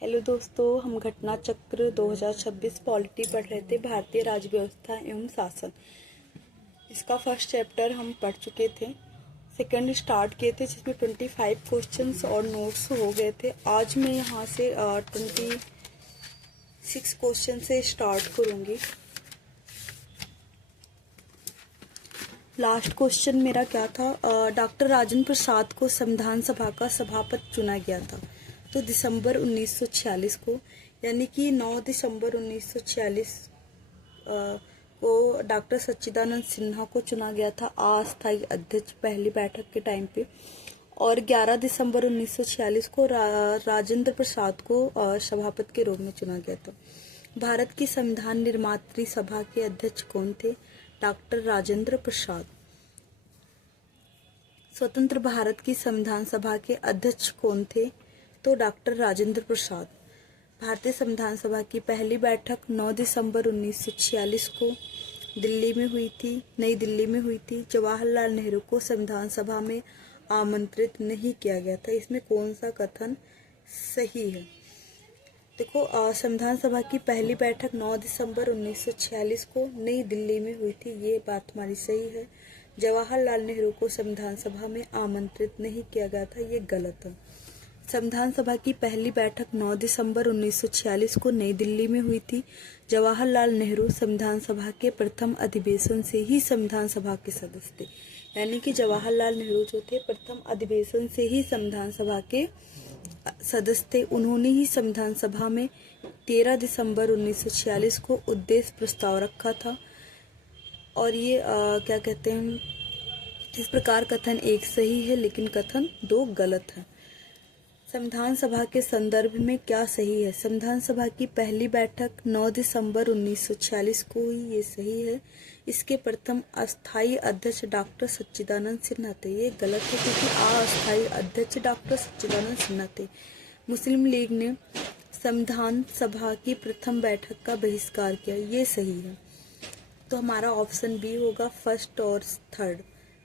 Hello दोस्तों, हम घटना चक्र 2026 पॉलिटी पढ़ रहे थे, भारतीय राज्य व्यवस्था एवं शासन। इसका फर्स्ट चैप्टर हम पढ़ चुके थे। सेकंड स्टार्ट किए थे जिसमें 25 क्वेश्चंस और नोट्स हो गए थे। आज मैं यहाँ से 26 क्वेश्चन से स्टार्ट करूँगी। लास्ट क्वेश्चन मेरा क्या था, डॉक्टर राजेंद्र प्रसाद को संविधान सभा का सभापति चुना गया था तो दिसंबर 1946 को, यानी कि 9 दिसंबर 1946 को डॉक्टर सच्चिदानंद सिन्हा को चुना गया था अस्थायी अध्यक्ष पहली बैठक के टाइम पे। और 11 दिसंबर 1946 को राजेंद्र प्रसाद को सभापति के रूप में चुना गया था। भारत की संविधान निर्मात्री सभा के अध्यक्ष कौन थे? डॉक्टर राजेंद्र प्रसाद। स्वतंत्र भारत की संविधान सभा के अध्यक्ष कौन थे? तो डॉक्टर राजेंद्र प्रसाद। भारतीय संविधान सभा की पहली बैठक 9 दिसंबर 1946 को दिल्ली में हुई थी, नई दिल्ली में हुई थी। जवाहरलाल नेहरू को संविधान सभा में आमंत्रित नहीं किया गया था। इसमें कौन सा कथन सही है? देखो, संविधान सभा की पहली बैठक 9 दिसंबर 1946 को नई दिल्ली में हुई थी, ये बात हमारी सही है। जवाहरलाल नेहरू को संविधान सभा में आमंत्रित नहीं किया गया था, ये गलत है। संविधान सभा की पहली बैठक 9 दिसंबर 1946 को नई दिल्ली में हुई थी। जवाहरलाल नेहरू संविधान सभा के प्रथम अधिवेशन से ही संविधान सभा के सदस्य थे, यानी कि जवाहरलाल नेहरू जो थे प्रथम अधिवेशन से ही संविधान सभा के सदस्य थे। उन्होंने ही संविधान सभा में 13 दिसंबर 1946 को उद्देश्य प्रस्ताव रखा था। और ये क्या कहते हैं, इस प्रकार कथन एक सही है लेकिन कथन दो गलत है। संविधान सभा के संदर्भ में क्या सही है? संविधान सभा की पहली बैठक 9 दिसंबर 1946 को हुई, ये सही है। इसके प्रथम अस्थायी अध्यक्ष डॉक्टर सच्चिदानंद सिन्हा थे, ये गलत है क्योंकि अस्थायी अध्यक्ष डॉक्टर सच्चिदानंद सिन्हा थे। मुस्लिम लीग ने संविधान सभा की प्रथम बैठक का बहिष्कार किया, ये सही है। तो हमारा ऑप्शन बी होगा, फर्स्ट और थर्ड।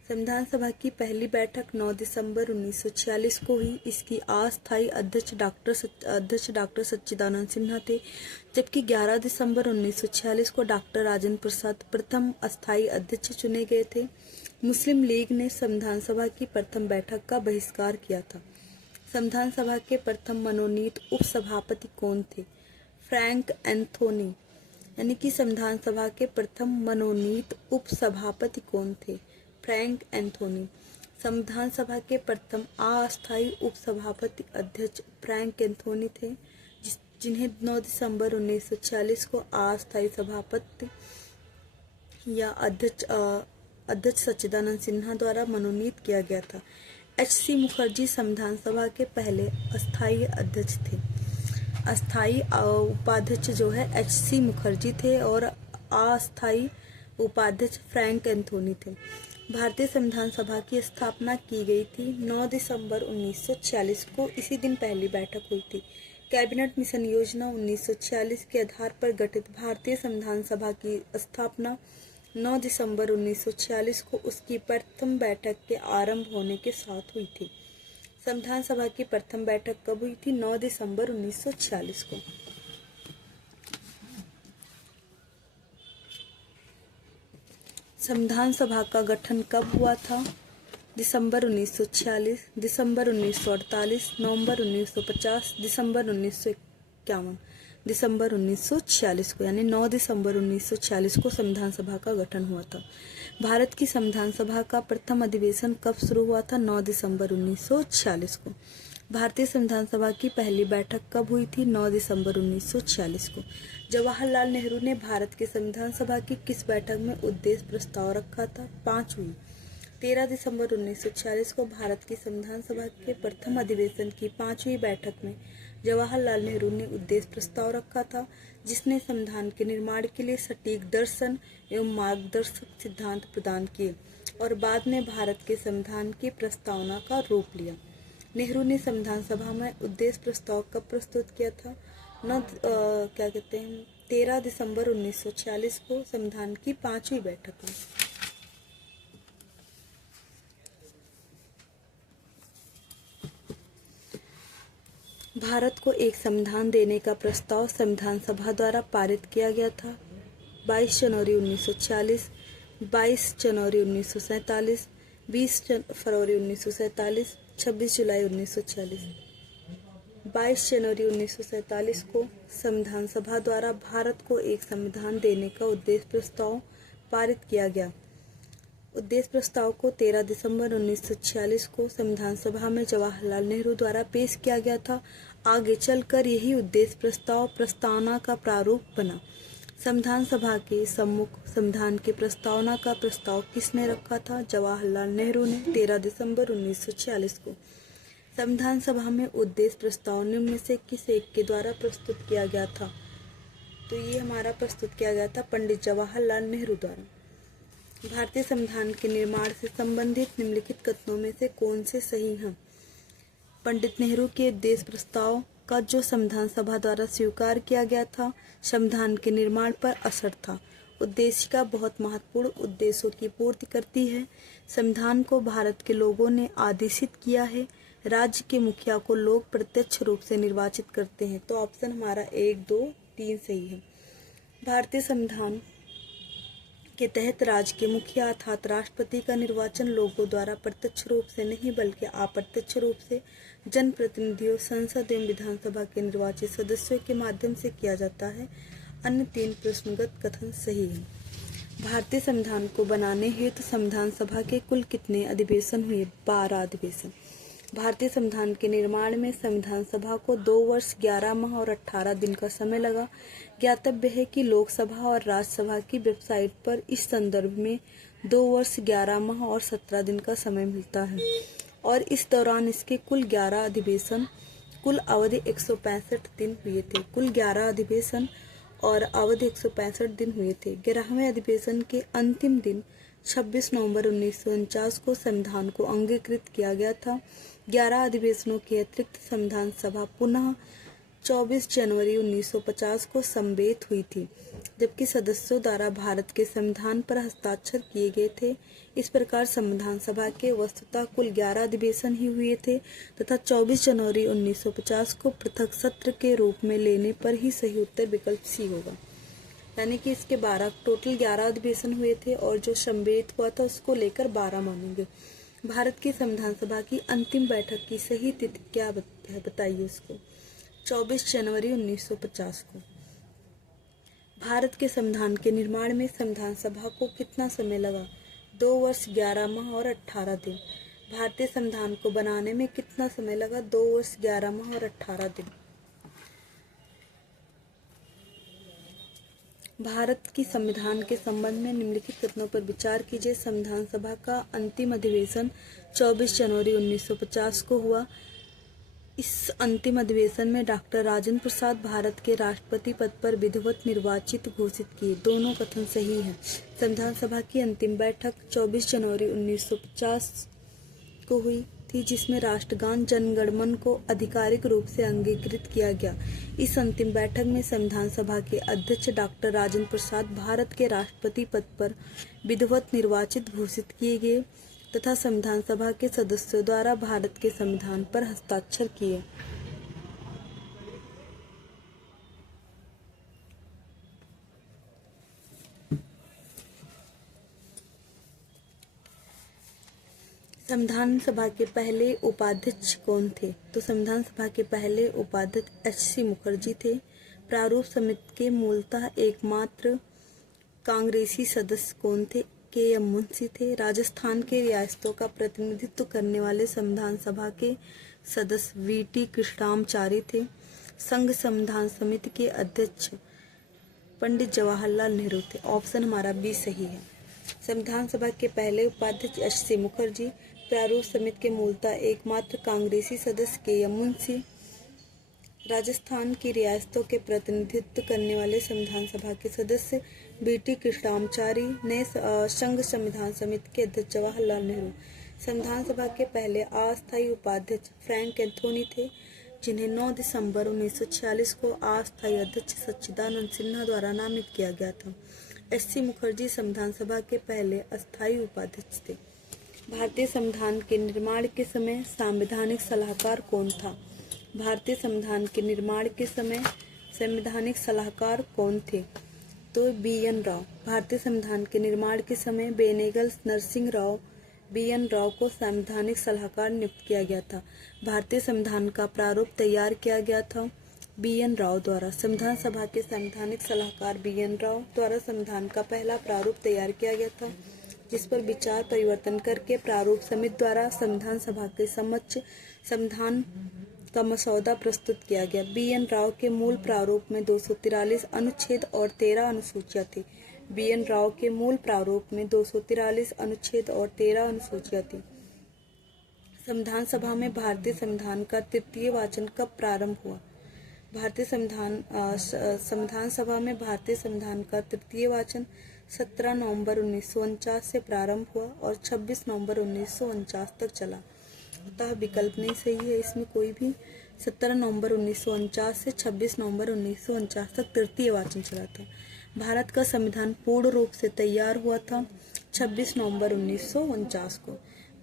संविधान सभा की पहली बैठक 9 दिसंबर 1946 को हुई। इसकी अस्थायी अध्यक्ष डॉक्टर सच्चिदानंद सिन्हा थे, जबकि 11 दिसंबर 1946 को डॉक्टर राजेंद्र प्रसाद प्रथम अस्थायी अध्यक्ष चुने गए थे। मुस्लिम लीग ने संविधान सभा की प्रथम बैठक का बहिष्कार किया था। संविधान सभा के प्रथम मनोनीत उपसभापति कौन थे? फ्रैंक एंथोनी, यानी कि संविधान सभा के प्रथम मनोनीत उपसभापति कौन थे? Frank Anthony. संविधान सभा के प्रथम अस्थायी उपसभापति अध्यक्ष फ्रैंक एंथोनी थे, जिन्हें 9 दिसंबर 1946 को अस्थायी सभापति या अध्यक्ष सच्चिदानंद सिन्हा द्वारा मनोनीत किया गया था। एच.सी. मुखर्जी संविधान सभा के पहले अस्थायी अध्यक्ष थे। अस्थायी उपाध्यक्ष जो है एच.सी. मुखर्जी थे और अस्थायी उपाध्यक्ष फ्रैंक एंथोनी थे। भारतीय संविधान सभा की स्थापना की गई थी 9 दिसंबर 1946 को, इसी दिन पहली बैठक हुई थी। कैबिनेट मिशन योजना 1946 के आधार पर गठित भारतीय संविधान सभा की स्थापना 9 दिसंबर 1946 को उसकी प्रथम बैठक के आरंभ होने के साथ हुई थी। संविधान सभा की प्रथम बैठक कब हुई थी? 9 दिसंबर 1946 को। संविधान सभा का गठन कब हुआ था? दिसंबर 1946, दिसंबर 1948, नवंबर 1950, दिसंबर 1951, दिसंबर 1946 को, यानी 9 दिसंबर 1946 को संविधान सभा का गठन हुआ था। भारत की संविधान सभा का प्रथम अधिवेशन कब शुरू हुआ था? 9 दिसंबर 1946 को। भारतीय संविधान सभा की पहली बैठक कब हुई थी? 9 दिसंबर 1946 को। जवाहरलाल नेहरू ने भारत के संविधान सभा की किस बैठक में उद्देश्य प्रस्ताव रखा था? 5वीं। 13 दिसंबर 1946 को भारत की संविधान सभा के प्रथम अधिवेशन की 5वीं बैठक में जवाहरलाल नेहरू ने उद्देश्य प्रस्ताव रखा था, जिसने संविधान के निर्माण के लिए सटीक दर्शन एवं मार्गदर्शक सिद्धांत प्रदान किए और बाद में भारत के संविधान की प्रस्तावना का रूप लिया। नेहरू ने संविधान सभा में उद्देश्य प्रस्ताव कब प्रस्तुत किया था? 13 दिसंबर 1946 को संविधान की 5वीं बैठक में। भारत को एक संविधान देने का प्रस्ताव संविधान सभा द्वारा पारित किया गया था। 22 जनवरी 1946, 22 जनवरी 1947, 20 फरवरी 1947, 26 जुलाई 1946। 22 जनवरी 1947 को संविधान सभा द्वारा भारत को एक संविधान देने का उद्देश्य प्रस्ताव पारित किया गया। उद्देश्य प्रस्ताव को 13 दिसंबर 1946 को संविधान सभा में जवाहरलाल नेहरू द्वारा पेश किया गया था। आगे चलकर यही उद्देश्य प्रस्ताव प्रस्तावना का प्रारूप बना। संविधान सभा के सम्मुख संविधान की प्रस्तावना का प्रस्ताव किसने रखा था? जवाहरलाल नेहरू ने 13 दिसंबर 1946 को। संविधान सभा में उद्देश्य प्रस्ताव निम्न में से किस एक के द्वारा प्रस्तुत किया गया था? तो ये हमारा प्रस्तुत किया गया था पंडित जवाहरलाल नेहरू द्वारा। भारतीय संविधान के निर्माण से संबंधित निम्नलिखित कथनों में से कौन से सही हैं? पंडित नेहरू के उद्देश्य प्रस्ताव का जो संविधान सभा द्वारा स्वीकार किया गया था, संविधान के निर्माण पर असर था। उद्देशिका बहुत महत्वपूर्ण उद्देश्यों की पूर्ति करती है। संविधान को भारत के लोगों ने आदेशित किया है। राज्य के मुखिया को लोग प्रत्यक्ष रूप से निर्वाचित करते हैं। तो ऑप्शन हमारा 1, 2, 3 सही है। भारतीय संविधान के तहत राज्य के मुखिया अर्थात राष्ट्रपति का निर्वाचन लोगों द्वारा प्रत्यक्ष रूप से नहीं बल्कि अप्रत्यक्ष रूप से जनप्रतिनिधियों, संसद एवं विधानसभा के निर्वाचित सदस्यों के माध्यम से किया जाता है। अन्य 3 प्रश्नगत कथन सही है। भारतीय संविधान को बनाने हेतु संविधान सभा के कुल कितने अधिवेशन हुए? 12 अधिवेशन। भारतीय संविधान के निर्माण में संविधान सभा को 2 वर्ष 11 माह और 18 दिन का समय लगा। ज्ञातव्य है कि लोकसभा और राज्यसभा की वेबसाइट पर इस संदर्भ में 2 वर्ष 11 माह और 17 दिन का समय मिलता है और इस दौरान इसके कुल 11 अधिवेशन, कुल अवधि 165 दिन हुए थे। कुल 11 अधिवेशन और अवधि 165 दिन हुए थे। 11वें अधिवेशन के अंतिम दिन 26 नवंबर 1949 को संविधान को अंगीकृत किया गया था। 11 अधिवेशनों के अतिरिक्त संविधान सभा पुनः 24 जनवरी 1950 को समवेत हुई थी, जबकि सदस्यों द्वारा भारत के संविधान पर हस्ताक्षर किए गए थे। इस प्रकार संविधान सभा के वस्तुतः कुल 11 अधिवेशन ही हुए थे तथा 24 जनवरी 1950 को पृथक सत्र के रूप में लेने पर ही सही उत्तर विकल्प सी होगा। यानी कि इसके 12 टोटल 11 अधिवेशन हुए थे और जो समवेत हुआ था उसको लेकर 12 मानेंगे। भारत की संविधान सभा की अंतिम बैठक की सही तिथि क्या है बताइए उसको? 24 जनवरी 1950 को। भारत के संविधान के निर्माण में संविधान सभा को कितना समय लगा? 2 वर्ष 11 माह और 18 दिन। भारतीय संविधान को बनाने में कितना समय लगा? 2 वर्ष 11 माह और 18 दिन। भारत की संविधान के संबंध में निम्नलिखित कथनों पर विचार कीजिए। संविधान सभा का अंतिम अधिवेशन 24 जनवरी 1950 को हुआ। इस अंतिम अधिवेशन में डॉक्टर राजेंद्र प्रसाद भारत के राष्ट्रपति पद पर विधिवत निर्वाचित घोषित किए। दोनों कथन सही हैं। संविधान सभा की अंतिम बैठक 24 जनवरी 1950 को हुई थी, जिसमें राष्ट्रगान जन गण मन को आधिकारिक रूप से अंगीकृत किया गया। इस अंतिम बैठक में संविधान सभा के अध्यक्ष डॉक्टर राजेंद्र प्रसाद भारत के राष्ट्रपति पद पर विधिवत निर्वाचित घोषित किए गए तथा संविधान सभा के सदस्यों द्वारा भारत के संविधान पर हस्ताक्षर किए। संविधान सभा के पहले उपाध्यक्ष कौन थे? तो संविधान सभा के पहले उपाध्यक्ष एच.सी. मुखर्जी थे। प्रारूप समिति के मूलतः एकमात्र कांग्रेसी सदस्य कौन थे? के.एम. मुंशी थे। राजस्थान के रियासतों का प्रतिनिधित्व करने वाले संविधान सभा के सदस्य वी.टी. कृष्णामाचारी थे। संघ संविधान समिति के अध्यक्ष पंडित जवाहरलाल नेहरू थे। ऑप्शन हमारा बी सही है। संविधान सभा के पहले उपाध्यक्ष एच.सी. मुखर्जी। प्रारूप समिति के मूलतः एकमात्र कांग्रेसी सदस्य के.एम. मुंशी। राजस्थान की रियासतों के प्रतिनिधित्व करने वाले संविधान सभा के सदस्य वी.टी. कृष्णामाचारी। नए संघ संविधान समिति के अध्यक्ष जवाहरलाल नेहरू। संविधान सभा के पहले अस्थायी उपाध्यक्ष फ्रैंक एंथोनी थे, जिन्हें 9 दिसंबर 1946 को अस्थायी अध्यक्ष सच्चिदानंद सिन्हा द्वारा नामित किया गया था। एच.सी. मुखर्जी संविधान सभा के पहले अस्थायी उपाध्यक्ष थे। भारतीय संविधान के निर्माण के समय संवैधानिक सलाहकार कौन था? भारतीय संविधान के निर्माण के समय संवैधानिक सलाहकार कौन थे? तो बी.एन. राव। भारतीय संविधान के निर्माण के समय बेनेगल नरसिंह राव बी.एन. राव को संवैधानिक सलाहकार नियुक्त किया गया था। भारतीय संविधान का प्रारूप तैयार किया गया था बी.एन. राव द्वारा। संविधान सभा के संवैधानिक सलाहकार बी.एन. राव द्वारा संविधान का पहला प्रारूप तैयार किया गया था, जिस पर विचार परिवर्तन करके प्रारूप समिति द्वारा संविधान सभा के समक्ष संविधान का मसौदा प्रस्तुत किया गया। बी.एन. राव के मूल प्रारूप में 243 अनुच्छेद और 13 अनुसूचियां थी। बी.एन. राव के मूल प्रारूप में 243 अनुच्छेद और 13 अनुसूचियां थी। संविधान सभा में भारतीय संविधान का तृतीय वाचन कब प्रारंभ हुआ? संविधान सभा में भारतीय संविधान का तृतीय वाचन 17 नवंबर 1949 से प्रारंभ हुआ और 26 नवंबर 1949 तक चला। अतः विकल्प नहीं सही है इसमें कोई भी। 17 नवंबर 1949 से 26 नवंबर 1949 तक तृतीय वाचन चला था। भारत का संविधान पूर्ण रूप से तैयार हुआ था 26 नवंबर 1949 को।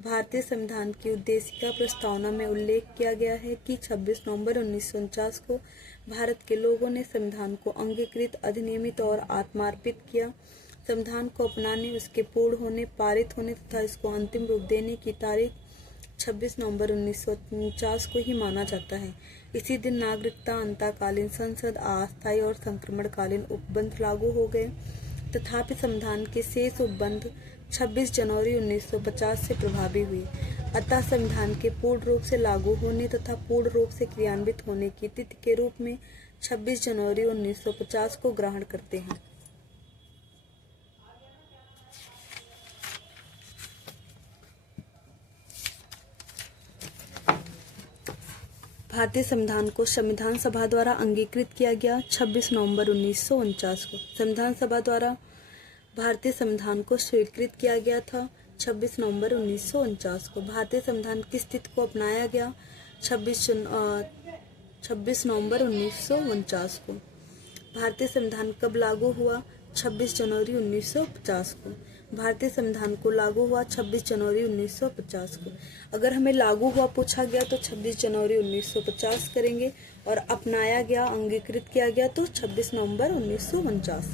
भारतीय संविधान की उद्देशिका प्रस्तावना में उल्लेख किया गया है कि 26 नवंबर 1949 को भारत के लोगों ने संविधान को अंगीकृत, अधिनियमित और आत्मार्पित किया। संविधान को अपनाने, उसके पूर्ण होने, पारित होने तथा इसको अंतिम रूप देने की तारीख 26 नवंबर 1949 को ही माना जाता है। इसी दिन नागरिकता, अंतःकालीन संसद, अस्थायी और संक्रमणकालीन उपबंध लागू हो गए। तथापि संविधान के शेष उपबंध 26 जनवरी 1950 से प्रभावी हुए। अतः संविधान के पूर्ण रूप से लागू होने तथा पूर्ण रूप से क्रियान्वित होने की तिथि के रूप में 26 जनवरी 1950 को ग्रहण करते हैं। भारतीय संविधान को संविधान सभा द्वारा अंगीकृत किया गया 26 नवंबर 1949 को। संविधान सभा द्वारा भारतीय संविधान को स्वीकृत किया गया था 26 नवंबर 1949 को। भारतीय संविधान की स्थिति को अपनाया गया 26 नवंबर 1949 को। भारतीय संविधान कब लागू हुआ? 26 जनवरी 1950 को। भारतीय संविधान को लागू हुआ 26 जनवरी 1950 को। अगर हमें लागू हुआ पूछा गया तो 26 जनवरी 1950 करेंगे और अपनाया गया, अंगीकृत किया गया तो 26 नवंबर 1949।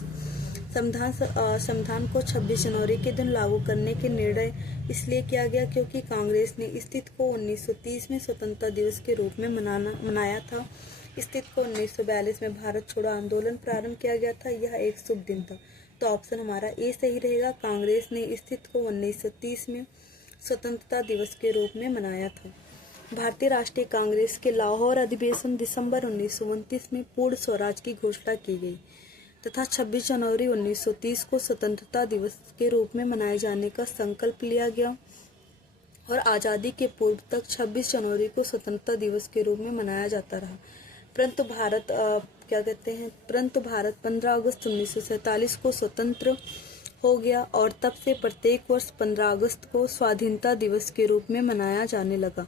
संविधान को 26 जनवरी के दिन लागू करने के निर्णय इसलिए किया गया क्योंकि कांग्रेस ने इस तिथि को 1930 में स्वतंत्रता दिवस के रूप में मनाया था। इस तिथि को 1942 में भारत छोड़ो आंदोलन प्रारंभ किया गया था। यह एक शुभ दिन था, तो ऑप्शन हमारा ए सही रहेगा। कांग्रेस ने इस तिथि को 1930 में स्वतंत्रता दिवस के रूप में मनाया था। भारतीय राष्ट्रीय कांग्रेस के लाहौर अधिवेशन दिसंबर 1929 में पूर्ण स्वराज की घोषणा की गई तथा 26 जनवरी 1930 को स्वतंत्रता दिवस के रूप में मनाए जाने का संकल्प लिया गया और आज़ादी के पूर्व तक 26 जनवरी को स्वतंत्रता दिवस के रूप में मनाया जाता रहा। परंतु भारत 15 अगस्त 1947 को स्वतंत्र हो गया और तब से प्रत्येक वर्ष 15 अगस्त को स्वाधीनता दिवस के रूप में मनाया जाने लगा,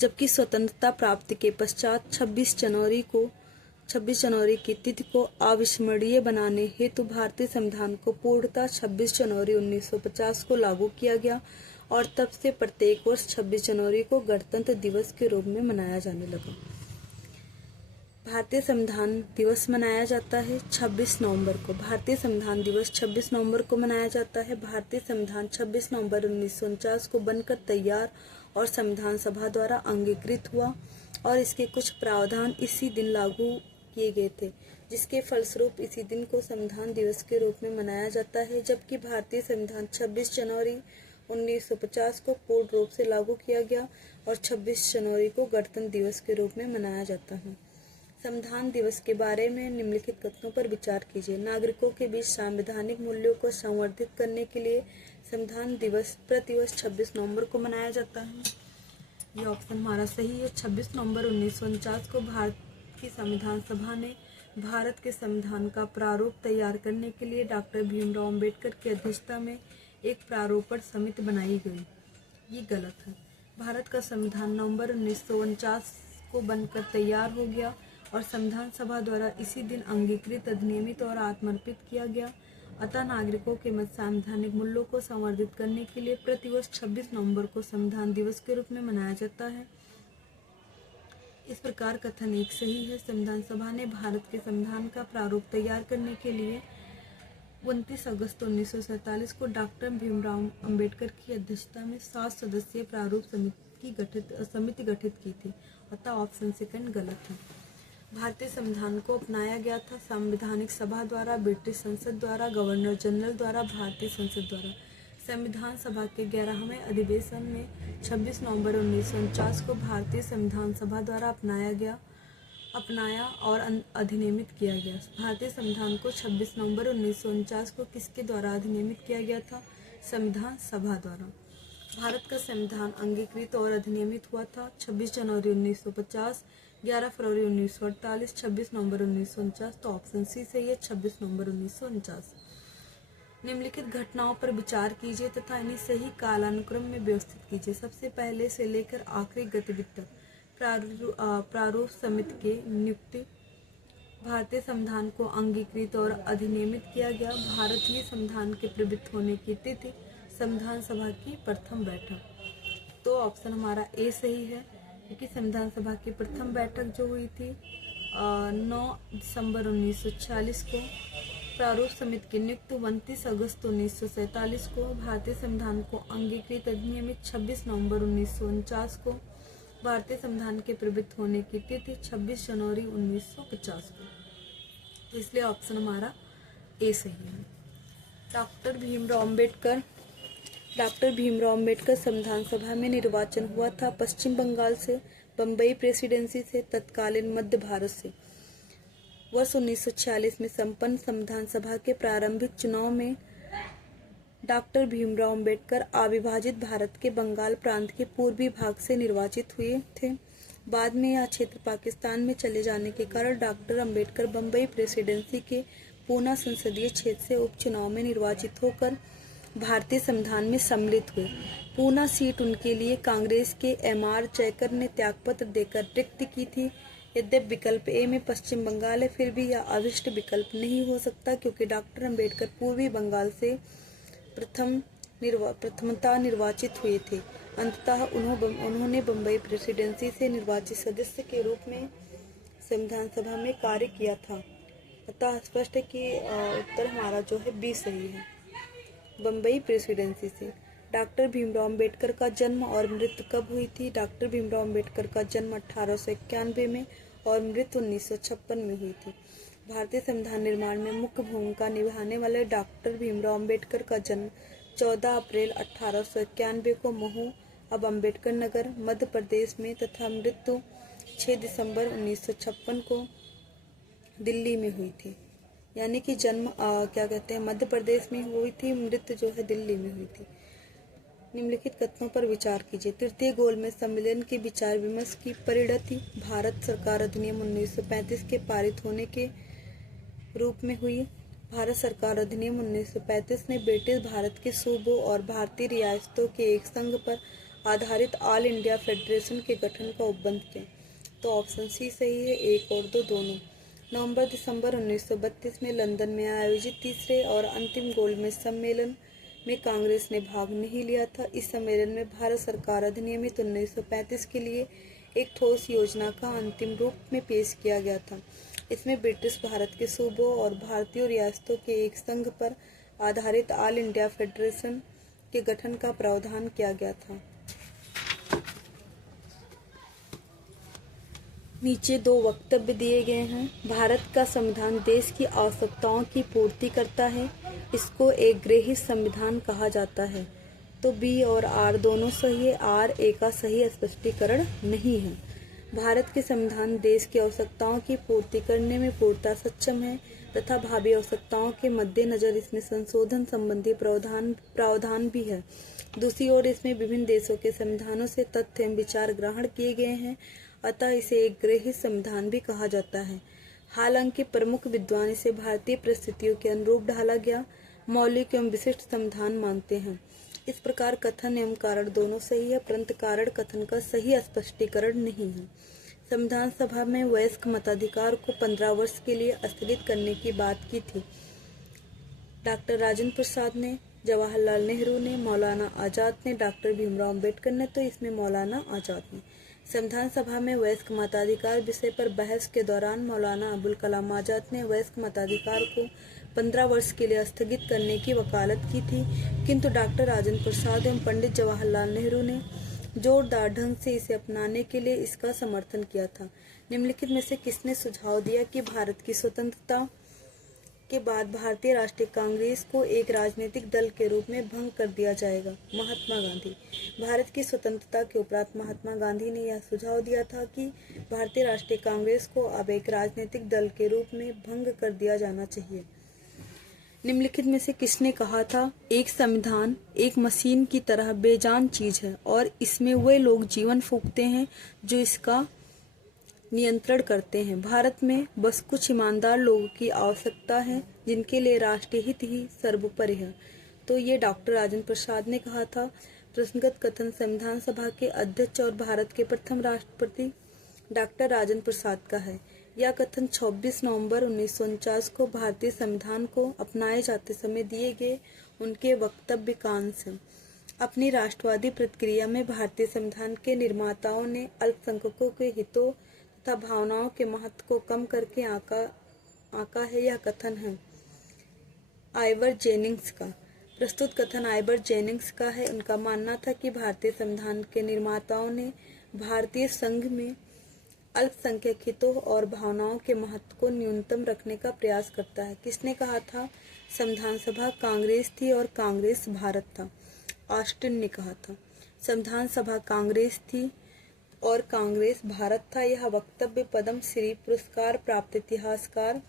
जबकि स्वतंत्रता प्राप्ति के पश्चात 26 जनवरी की तिथि को अविस्मरणीय बनाने हेतु भारतीय संविधान को पूर्णतः 26 जनवरी 1950 को लागू किया गया और तब से प्रत्येक वर्ष 26 जनवरी को गणतंत्र दिवस के रूप में मनाया जाने लगा। भारतीय संविधान दिवस मनाया जाता है 26 नवंबर को। भारतीय संविधान दिवस 26 नवंबर को मनाया जाता है। भारतीय संविधान 26 नवंबर 1949 को बनकर तैयार और संविधान सभा द्वारा अंगीकृत हुआ और इसके कुछ प्रावधान इसी दिन लागू किए गए थे, जिसके फलस्वरूप इसी दिन को संविधान दिवस के रूप में मनाया जाता है। जबकि भारतीय संविधान 26 जनवरी 1950 को पूर्ण रूप से लागू किया गया और 26 जनवरी को गणतंत्र दिवस के रूप में मनाया जाता है। संविधान दिवस के बारे में निम्नलिखित कथनों पर विचार कीजिए। नागरिकों के बीच संवैधानिक मूल्यों को संवर्धित करने के लिए संविधान दिवस प्रतिवर्ष 26 नवंबर को मनाया जाता है। यह ऑप्शन हमारा सही है। 26 नवंबर 1949 को भारत की संविधान सभा ने भारत के संविधान का प्रारूप तैयार करने के लिए डॉक्टर भीमराव अंबेडकर की अध्यक्षता में एक प्रारूपण समिति बनाई गई। ये गलत है। भारत का संविधान नवंबर 1949 को बनकर तैयार हो गया और संविधान सभा द्वारा इसी दिन अंगीकृत, अधिनियमित और आत्मर्पित किया गया। अतः नागरिकों के मध्य संवैधानिक मूल्यों को संवर्धित करने के लिए प्रतिवर्ष 26 नवंबर को संविधान दिवस के रूप में मनाया जाता है। इस प्रकार कथन एक सही है। संविधान सभा ने भारत के संविधान का प्रारूप तैयार करने के लिए 29 अगस्त 1947 को डॉक्टर भीमराव अंबेडकर की अध्यक्षता में 7 सदस्यीय प्रारूप समिति गठित की थी, अतः ऑप्शन सेकंड गलत है। भारतीय संविधान को अपनाया गया था संवैधानिक सभा द्वारा, ब्रिटिश संसद द्वारा, गवर्नर जनरल द्वारा, भारतीय संसद द्वारा। संविधान सभा के 11वें अधिवेशन में 26 नवंबर 1949 को भारतीय संविधान सभा द्वारा अपनाया और अधिनियमित किया गया। भारतीय संविधान को 26 नवंबर 1949 को किसके द्वारा अधिनियमित किया गया था? संविधान सभा द्वारा। भारत का संविधान अंगीकृत और अधिनियमित हुआ था 26 जनवरी 1950, 11 फरवरी 1948, 26 नवंबर 1949। तो ऑप्शन सी सही है, 26 नवंबर 1949। निम्नलिखित घटनाओं पर विचार कीजिए तथा इन्हें सही कालानुक्रम में व्यवस्थित कीजिए। सबसे पहले से लेकर आखिरी गतिविधि तक प्रारूप समिति की नियुक्ति। भारतीय संविधान को अंगीकृत और अधिनियमित किया गया। भारतीय संविधान के प्रवृत्त होने की तिथि। संविधान सभा की प्रथम बैठक। तो ऑप्शन हमारा ए सही है, क्योंकि संविधान सभा की प्रथम बैठक जो हुई थी 9 दिसंबर 1946 को। प्रारूप समिति की नियुक्ति 29 अगस्त 1947 को। भारतीय संविधान को अंगीकृत अधिनियमित 26 नवंबर 1949 को। भारतीय संविधान के प्रवृत्त होने की तिथि 26 जनवरी 1950 को। तो इसलिए ऑप्शन हमारा ए सही है। डॉक्टर भीमराव अंबेडकर संविधान सभा में निर्वाचन हुआ था पश्चिम बंगाल से, बम्बई प्रेसिडेंसी से, तत्कालीन मध्य भारत से। वर्ष 1946 में संपन्न संविधान सभा के प्रारंभिक चुनाव में डॉक्टर भीमराव अंबेडकर अविभाजित भारत के बंगाल प्रांत के पूर्वी भाग से निर्वाचित हुए थे। बाद में यह क्षेत्र पाकिस्तान में चले जाने के कारण डॉक्टर अंबेडकर बम्बई प्रेसिडेंसी के पूना संसदीय क्षेत्र से उपचुनाव में निर्वाचित होकर भारतीय संविधान में सम्मिलित हुए। पूना सीट उनके लिए कांग्रेस के एम.आर. जयकर ने त्यागपत्र देकर रिक्त की थी। यद्यपि विकल्प ए में पश्चिम बंगाल है, फिर भी यह अभिष्ट विकल्प नहीं हो सकता, क्योंकि डॉक्टर अंबेडकर पूर्वी बंगाल से प्रथमतः निर्वाचित हुए थे। अंततः उन्होंने बम्बई प्रेसिडेंसी से निर्वाचित सदस्य के रूप में संविधान सभा में कार्य किया था। अतः स्पष्ट है कि उत्तर हमारा जो है बी सही है, बम्बई प्रेसिडेंसी से। डॉक्टर भीमराव अंबेडकर का जन्म और मृत्यु कब हुई थी? डॉक्टर भीमराव अंबेडकर का जन्म 1891 में और मृत्यु 1956 में हुई थी। भारतीय संविधान निर्माण में मुख्य भूमिका निभाने वाले डॉक्टर भीमराव अंबेडकर का जन्म 14 अप्रैल 1891 को महू, अब अम्बेडकर नगर, मध्य प्रदेश में तथा मृत्यु 6 दिसंबर 1956 को दिल्ली में हुई थी। यानी कि जन्म मध्य प्रदेश में हुई थी, मृत्यु जो है दिल्ली में हुई थी। निम्नलिखित कथनों पर विचार कीजिए। तृतीय गोलमेज सम्मेलन के विचार विमर्श की परिणति भारत सरकार अधिनियम 1935 के पारित होने के रूप में हुई। भारत सरकार अधिनियम 1935 ने ब्रिटिश भारत के सूबों और भारतीय रियासतों के एक संघ पर आधारित ऑल इंडिया फेडरेशन के गठन का उपबंध किया। तो ऑप्शन सी सही है, 1 और 2 दोनों। नवंबर दिसंबर 1932 में लंदन में आयोजित तीसरे और अंतिम गोलमेज सम्मेलन में कांग्रेस ने भाग नहीं लिया था। इस सम्मेलन में भारत सरकार अधिनियमित 1935 के लिए एक ठोस योजना का अंतिम रूप में पेश किया गया था। इसमें ब्रिटिश भारत के सूबों और भारतीय रियासतों के एक संघ पर आधारित ऑल इंडिया फेडरेशन के गठन का प्रावधान किया गया था। नीचे 2 वक्तव्य दिए गए हैं। भारत का संविधान देश की आवश्यकताओं की पूर्ति करता है, इसको एक गृहीत संविधान कहा जाता है। तो बी और आर दोनों सही है, आर ए का सही स्पष्टीकरण नहीं है। भारत के संविधान देश की आवश्यकताओं की पूर्ति करने में पूर्णतः सक्षम है तथा भावी आवश्यकताओं के मद्देनजर इसमें संशोधन संबंधी प्रावधान भी है। दूसरी ओर इसमें विभिन्न देशों के संविधानों से तथ्य एवं विचार ग्रहण किए गए हैं, अतः इसे एक गृहीत संविधान भी कहा जाता है। हालांकि प्रमुख विद्वान इसे भारतीय परिस्थितियों के अनुरूप ढाला गया मौलिक एवं विशिष्ट संविधान मानते हैं। इस प्रकार कथन एवं कारण दोनों सही है, परंतु कारण कथन का सही स्पष्टीकरण नहीं है। संविधान सभा में वयस्क मताधिकार को 15 वर्ष के लिए स्थगित करने की बात की थी। डॉक्टर राजेंद्र प्रसाद ने, जवाहरलाल नेहरू ने, मौलाना आजाद ने, डॉक्टर भीमराव अंबेडकर ने, तो इसमें मौलाना आजाद ने। संविधान सभा में वयस्क मताधिकार विषय पर बहस के दौरान मौलाना अबुल कलाम आजाद ने वयस्क मताधिकार को 15 वर्ष के लिए स्थगित करने की वकालत की थी, किंतु डॉक्टर राजेंद्र प्रसाद एवं पंडित जवाहरलाल नेहरू ने जोरदार ढंग से इसे अपनाने के लिए इसका समर्थन किया था। निम्नलिखित में से किसने सुझाव दिया कि भारत की स्वतंत्रता के बाद भारतीय राष्ट्रीय कांग्रेस को एक राजनीतिक दल के रूप में भंग कर दिया जाएगा? महात्मा गांधी। भारत की स्वतंत्रता के उपरांत महात्मा गांधी ने यह सुझाव दिया था कि भारतीय राष्ट्रीय कांग्रेस को अब एक राजनीतिक दल के रूप में भंग कर दिया जाना चाहिए। निम्नलिखित में से किसने कहा था, एक संविधान एक मशीन की तरह बेजान चीज है और इसमें वे लोग जीवन फूंकते हैं जो इसका नियंत्रण करते हैं। भारत में बस कुछ ईमानदार लोगों की आवश्यकता है जिनके लिए राष्ट्रीय हित ही सर्वोपरि है। तो ये डॉक्टर राजेंद्र प्रसाद ने कहा था। प्रश्नगत कथन संविधान सभा के अध्यक्ष और भारत के प्रथम राष्ट्रपति डॉक्टर राजेंद्र प्रसाद का है। यह कथन 26 नवंबर 1949 को भारतीय संविधान को अपनाए जाते समय दिए गए उनके वक्तव्य का अंश है। अपनी राष्ट्रवादी प्रतिक्रिया में भारतीय संविधान के निर्माताओं ने अल्पसंख्यकों के हितों तथा भावनाओं के महत्व को कम करके आका है। यह कथन है आइवर जेनिंग्स का। प्रस्तुत कथन आइवर जेनिंग्स का है। उनका मानना था कि भारतीय संविधान के निर्माताओं ने भारतीय संघ में अल्पसंख्यक हितों और भावनाओं के महत्व को न्यूनतम रखने का प्रयास करता है। किसने कहा था? संविधान सभा कांग्रेस थी और कांग्रेस भारत था। ऑस्टिन ने कहा था। संविधान सभा कांग्रेस थी और कांग्रेस भारत था। यह वक्तव्य पद्म श्री पुरस्कार प्राप्त इतिहासकार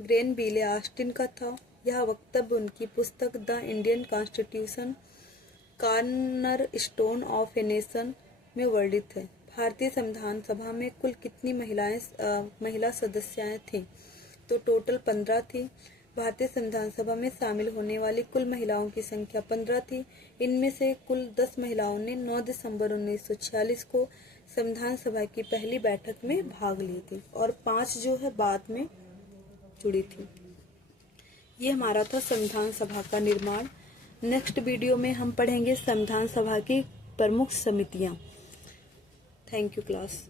ग्रेनविले ऑस्टिन का था। यह वक्तव्य उनकी पुस्तक the Indian constitution cornerstone of a nation में वर्णित है। भारतीय संविधान सभा में कुल कितनी महिला सदस्याएं थीं? तो टोटल 15 थी। भारतीय संविधान सभा में शामिल होने वाली कुल महिलाओं की संख्या 15 थी। इनमें से कुल 10 महिलाओं ने 9 दिसंबर 1946 को संविधान सभा की पहली बैठक में भाग ली थी और 5 जो है बाद में जुड़ी थी। ये हमारा था संविधान सभा का निर्माण। नेक्स्ट वीडियो में हम पढ़ेंगे संविधान सभा की प्रमुख समितियां। Thank you class.